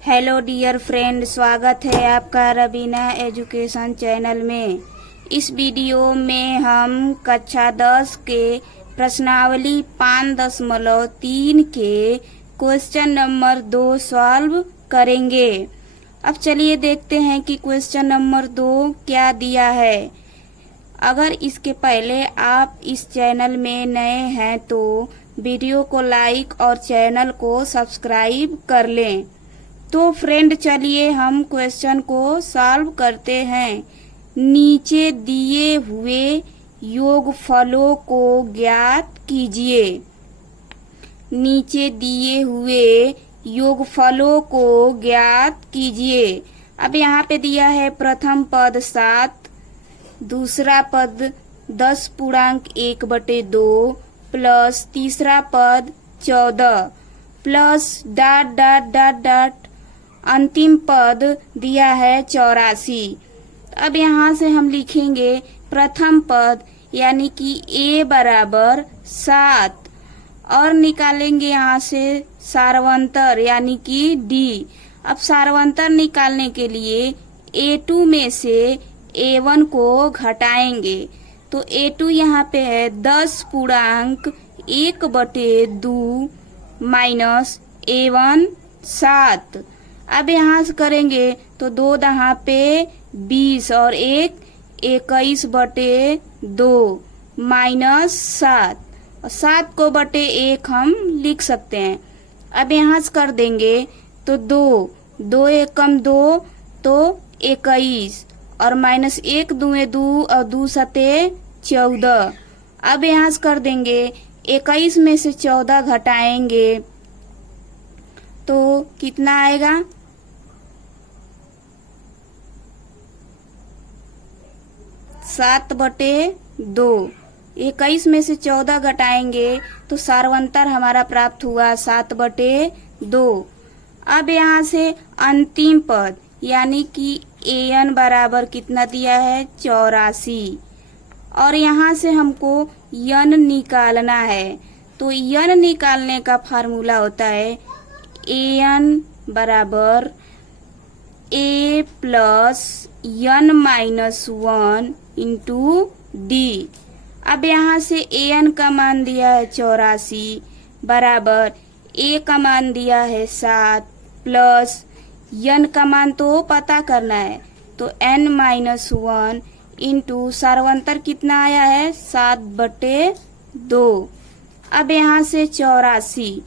Hello dear friend, स्वागत है आपका रबीना एजुकेशन चैनल में। इस वीडियो में हम कक्षा 10 के प्रश्नावली 5.3 के क्वेश्चन नंबर 2 सॉल्व करेंगे। अब चलिए देखते हैं कि क्वेश्चन नंबर 2 क्या दिया है। अगर इसके पहले आप इस चैनल में नए हैं तो वीडियो को लाइक और चैनल को सब्सक्राइब कर लें। तो फ्रेंड चलिए हम क्वेश्चन को सॉल्व करते हैं। नीचे दिए हुए योगफलों को ज्ञात कीजिए। नीचे दिए हुए योगफलों को ज्ञात कीजिए। अब यहाँ पे दिया है प्रथम पद 7, दूसरा पद 10.1/2 प्लस तीसरा पद 14 प्लस ... अंतिम पद दिया है 84। अब यहाँ से हम लिखेंगे प्रथम पद यानी कि a बराबर 7 और निकालेंगे यहाँ से सारवंतर यानी कि d। अब सारवंतर निकालने के लिए a2 में से a1 को घटाएंगे तो a2 यहाँ पे है 10.1/2 माइनस a1 7। अब यहाँ से करेंगे तो 2 दहा पे 20 और 1 21/2 माइनस 7 और 7 को बटे 1 हम लिख सकते हैं। अब यहाँ से कर देंगे तो 2 एकम 2 तो 21 और माइनस 1 दूए 2 और 2 सते 14। अब यहाँ से कर देंगे 21 में से 14 घटाएंगे तो कितना आएगा 7/2। 21 में से 14 घटाएंगे तो सारवंतर हमारा प्राप्त हुआ 7/2। अब यहाँ से अंतिम पद यानी कि an बराबर कितना दिया है 84 और यहाँ से हमको n निकालना है। तो n निकालने का फार्मूला होता है an बराबर a plus n minus 1 into D. अब यहाँ से an का मान दिया है 84 बराबर a का मान दिया है 7 प्लस n का मान तो पता करना है तो n माइनस 1 इंटू सारवंतर कितना आया है 7/2। अब यहाँ से 84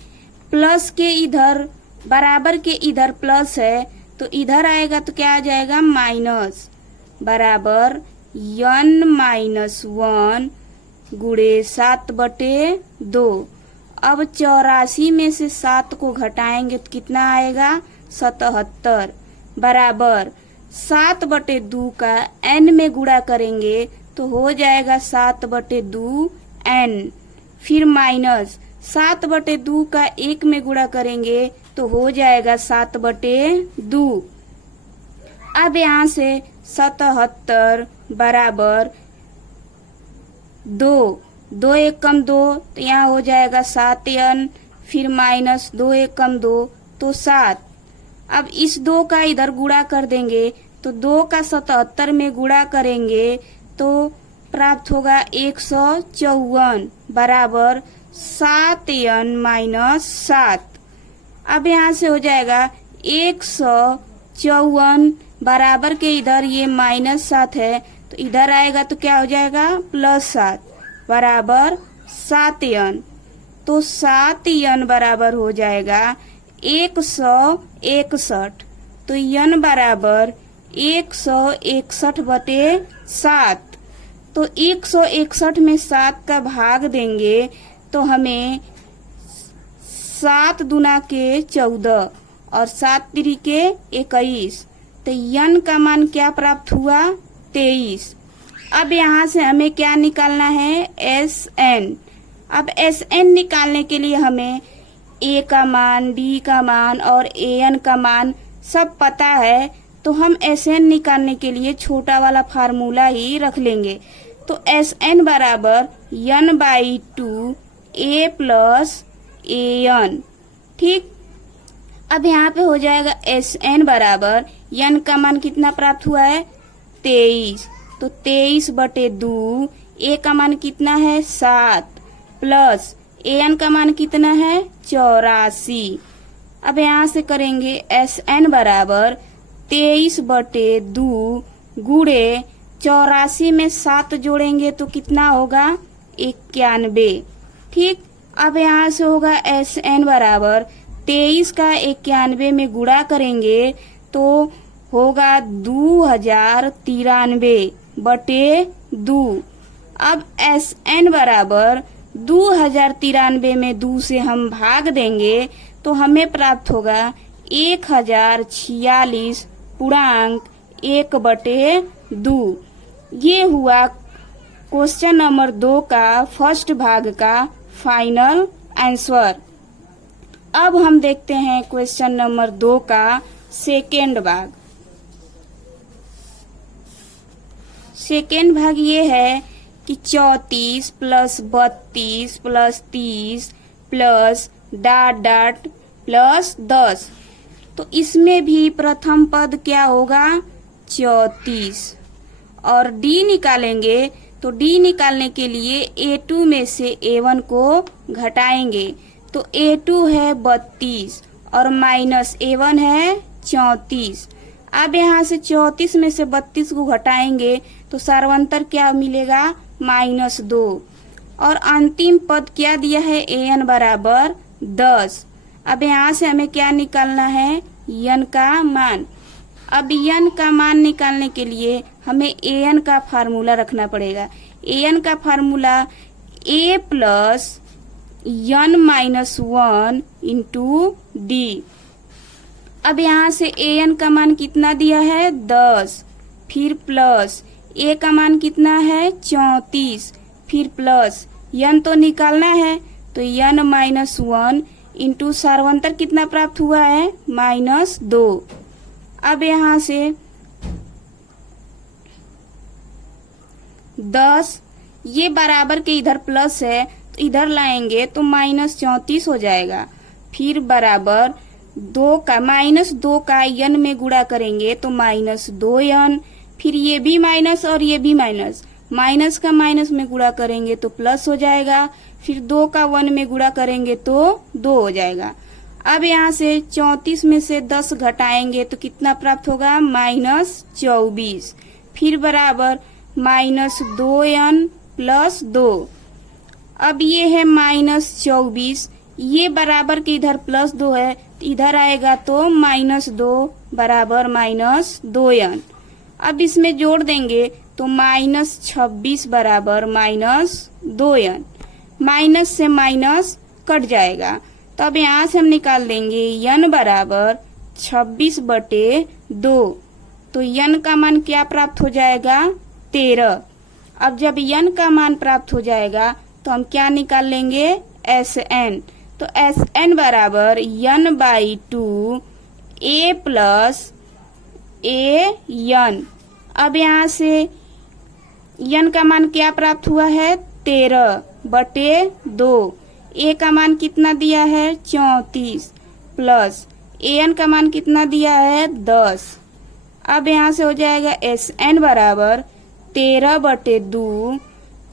प्लस के इधर बराबर के इधर प्लस है तो इधर आएगा तो क्या आ जाएगा माइनस बराबर n माइनस 1 गुणे 7/2। अब 84 में से 7 को घटाएंगे तो कितना आएगा 77 बराबर 7/2 का n में गुणा करेंगे तो हो जाएगा 7/2 n। फिर माइनस 7/2 का 1 में गुणा करेंगे तो हो जाएगा 7/2। अब यहाँ से 77 बराबर 2 एकम 2 तो यहाँ हो जाएगा 7n फिर माइनस 2 एकम 2 तो 7। अब इस 2 का इधर गुणा कर देंगे तो 2 का 77 में गुणा करेंगे तो प्राप्त होगा 154 बराबर 7n माइनस 7। अब यहाँ से हो जाएगा 154 बराबर के इधर ये माइनस 7 है तो इधर आएगा तो क्या हो जाएगा प्लस 7 बराबर 7n। तो 7n बराबर हो जाएगा 161। तो n बराबर 161/7। तो 161 में 7 का भाग देंगे तो हमें 7 दूना के 14 और 7 तिरिके 21 तो n का मान क्या प्राप्त हुआ 23। अब यहाँ से हमें क्या निकालना है Sn। अब Sn निकालने के लिए हमें a का मान b का मान और an का मान सब पता है तो हम Sn निकालने के लिए छोटा वाला फार्मूला ही रख लेंगे। तो Sn बराबर n/2 a प्लस an। ठीक, अब यहाँ पे हो जाएगा Sn बराबर n का मान कितना प्राप्त हुआ है 23, तो 23/2 a का मान कितना है 7 प्लस an का मान कितना है 84। अब यहाँ से करेंगे Sn बराबर 23/2 गुणे 84 में 7 जोड़ेंगे तो कितना होगा 91। ठीक, अब यहाँ से होगा Sn बराबर 23 का 91 में गुणा करेंगे तो होगा 2093/2। अब Sn बराबर 2093 में 2 से हम भाग देंगे तो हमें प्राप्त होगा 1046.1/2। ये हुआ क्वेश्चन नंबर 2 का फर्स्ट भाग का फाइनल आंसर। अब हम देखते हैं क्वेश्चन नंबर 2 का सेकेंड भाग। सेकेंड भाग ये है कि 34 plus 32 plus 30 plus dot dot plus 10। तो इसमें भी प्रथम पद क्या होगा 34 और d निकालेंगे तो d निकालने के लिए a2 में से a1 को घटाएंगे तो a2 है 32 और माइनस a1 है 34। अब यहाँ से 34 में से 32 को घटाएंगे तो सार्वंतर क्या मिलेगा -2 और अंतिम पद क्या दिया है an बराबर 10। अब यहाँ से हमें क्या निकालना है n का मान। अब n का मान निकालने के लिए हमें an का फार्मूला रखना पड़ेगा। an का formula a plus n-1 into d। अब यहाँ से an का मान कितना दिया है 10, फिर प्लस a का मान कितना है 34, फिर प्लस n तो निकालना है तो n-1 इंटू सार्वंतर कितना प्राप्त हुआ है -2। अब यहाँ से 10 ये बराबर के इधर प्लस है तो इधर लाएंगे तो -34 हो जाएगा। फिर बराबर 2 का -2 का n में गुणा करेंगे तो -2n। फिर ये भी माइनस और ये भी माइनस, माइनस का माइनस में गुणा करेंगे तो प्लस हो जाएगा। फिर 2 का 1 में गुणा करेंगे तो 2 हो जाएगा। अब यहाँ से 34 में से 10 घटाएंगे तो कितना प्राप्त होगा -24। फिर बराबर -2n प्लस 2। अब ये है -24, ये बराबर के इधर +2 है तो इधर आएगा तो -2 बराबर -2n। अब इसमें जोड़ देंगे तो -26 बराबर -2n। माइनस से माइनस कट जाएगा तो अब यहाँ से हम निकाल देंगे n बराबर 26/2। तो n का मान क्या प्राप्त हो जाएगा 13। अब जब n का मान प्राप्त हो जाएगा तो हम क्या निकाल लेंगे Sn। तो Sn बराबर n/2 a प्लस an। अब यहाँ से n का मान क्या प्राप्त हुआ है 13/2। a का मान कितना दिया है 34 प्लस an का मान कितना दिया है 10। अब यहाँ से हो जाएगा Sn बराबर 13/2।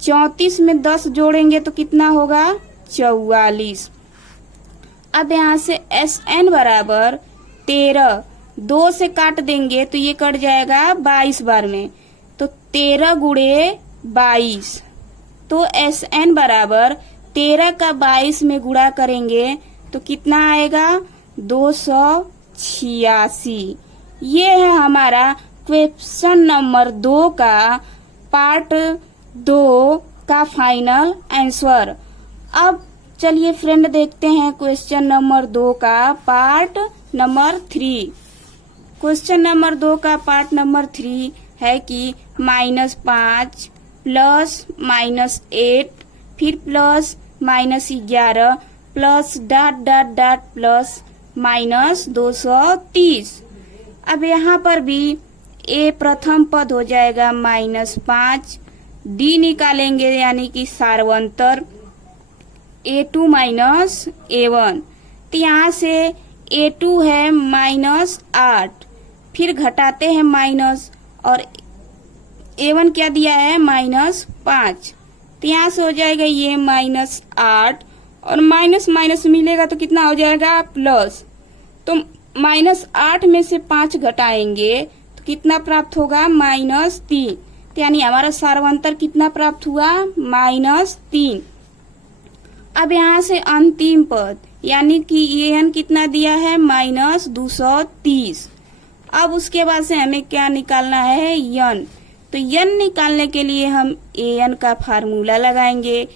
34 में 10 जोड़ेंगे तो कितना होगा 44। अब यहाँ से Sn बराबर 13, 2 से काट देंगे तो ये कट जाएगा 22 बार में, तो 13 गुणे 22। तो Sn बराबर 13 का 22 में गुणा करेंगे तो कितना आएगा 286। ये है हमारा क्वेश्चन नंबर 2 का पार्ट 2 का फाइनल आंसर। अब चलिए फ्रेंड देखते हैं क्वेश्चन नंबर 2 का पार्ट नंबर 3। क्वेश्चन नंबर 2 का पार्ट नंबर 3 है कि -5 प्लस -8 फिर plus -11 plus dot dot dot plus -230। अब यहाँ पर भी a प्रथम पद हो जाएगा -5, d निकालेंगे यानी कि सार्वंतर a2 - a1। तो यहाँ से A2 है -8, फिर घटाते हैं माइनस, और A1 क्या दिया है -5, तो यहाँ से हो जाएगा ये -8, और माइनस माइनस मिलेगा तो कितना हो जाएगा प्लस। तो -8 में से 5 घटाएंगे तो कितना प्राप्त होगा -3, तो यानी हमारा सार्वंतर कितना प्राप्त हुआ -3। अब यहाँ से अंतिम पद यानी कि an कितना दिया है -230। अब उसके बाद से हमें क्या निकालना है n, तो n निकालने के लिए हम an का फार्मूला लगाएंगे,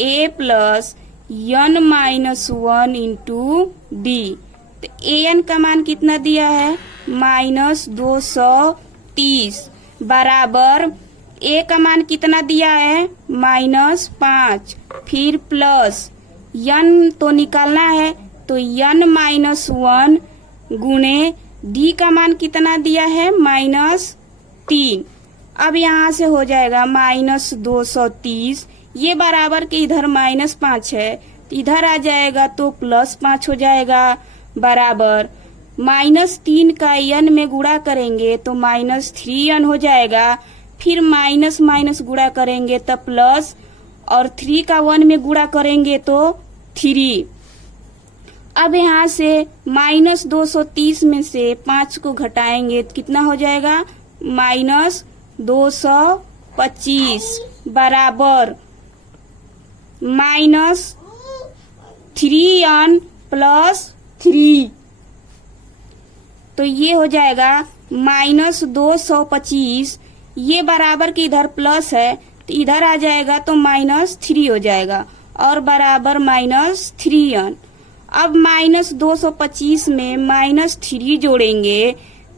a plus n -1 into d। तो an का मान कितना दिया है -230 बराबर a का मान कितना दिया है -5, फिर प्लस n तो निकालना है तो n -1 गुणे d का मान कितना दिया है -3। अब यहाँ से हो जाएगा -230, ये बराबर के इधर -5 है तो इधर आ जाएगा तो +5 हो जाएगा, बराबर -3 का n में गुणा करेंगे तो -3n हो जाएगा, फिर माइनस माइनस गुणा करेंगे तो प्लस, और 3 का 1 में गुणा करेंगे तो 3। अब यहाँ से -230 में से 5 को घटाएंगे तो कितना हो जाएगा -225 बराबर -3n + 3। तो ये हो जाएगा -225, ये बराबर के इधर प्लस है तो इधर आ जाएगा तो -3 हो जाएगा, और बराबर -3n। अब -225 में -3 जोड़ेंगे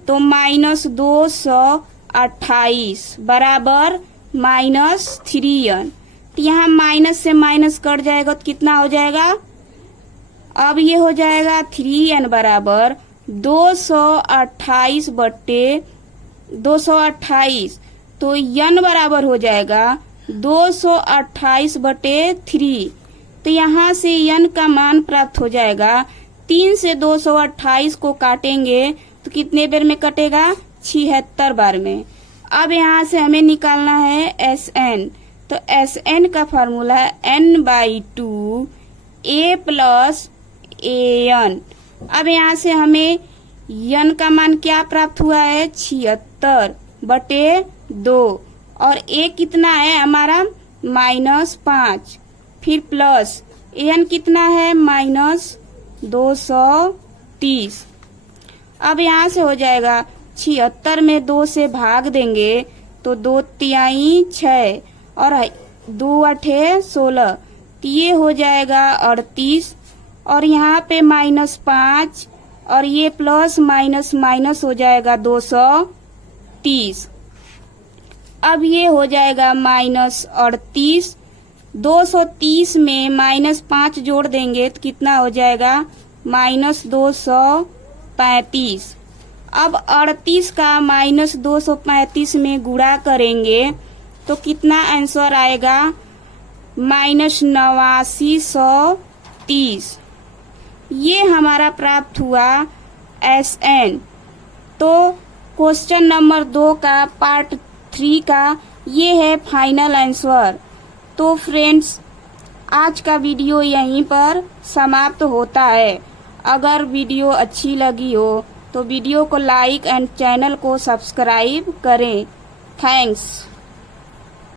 तो -228 बराबर -3n। तो यहाँ माइनस से माइनस कट जाएगा तो कितना हो जाएगा, अब ये हो जाएगा 3n बराबर 228 बट्टे 228, तो n बराबर हो जाएगा 228 बटे 3। तो यहाँ से n का मान प्राप्त हो जाएगा, 3 से 228 को काटेंगे तो कितने बार में कटेगा 76 बार में। अब यहाँ से हमें निकालना है Sn, तो Sn का फार्मूला है n/2 a प्लस an। अब यहाँ से हमें n का मान क्या प्राप्त हुआ है 76 बटे 2, और a कितना है हमारा -5, फिर प्लस an कितना है -230। अब यहाँ से हो जाएगा 76 में 2 से भाग देंगे तो 2 तिहाई 6 और 2 8 16, तो ये हो जाएगा 38, और यहाँ पे -5 और ये प्लस माइनस माइनस हो जाएगा 230। अब ये हो जाएगा -38, 230 में -5 जोड़ देंगे तो कितना हो जाएगा -235। अब 38 का -235 में गुणा करेंगे तो कितना आंसर आएगा -8930। ये हमारा प्राप्त हुआ Sn। तो क्वेश्चन नंबर 2 का पार्ट 3 का ये है फाइनल आंसर। तो फ्रेंड्स, आज का वीडियो यहीं पर समाप्त होता है। अगर वीडियो अच्छी लगी हो तो वीडियो को लाइक एंड चैनल को सब्सक्राइब करें। थैंक्स।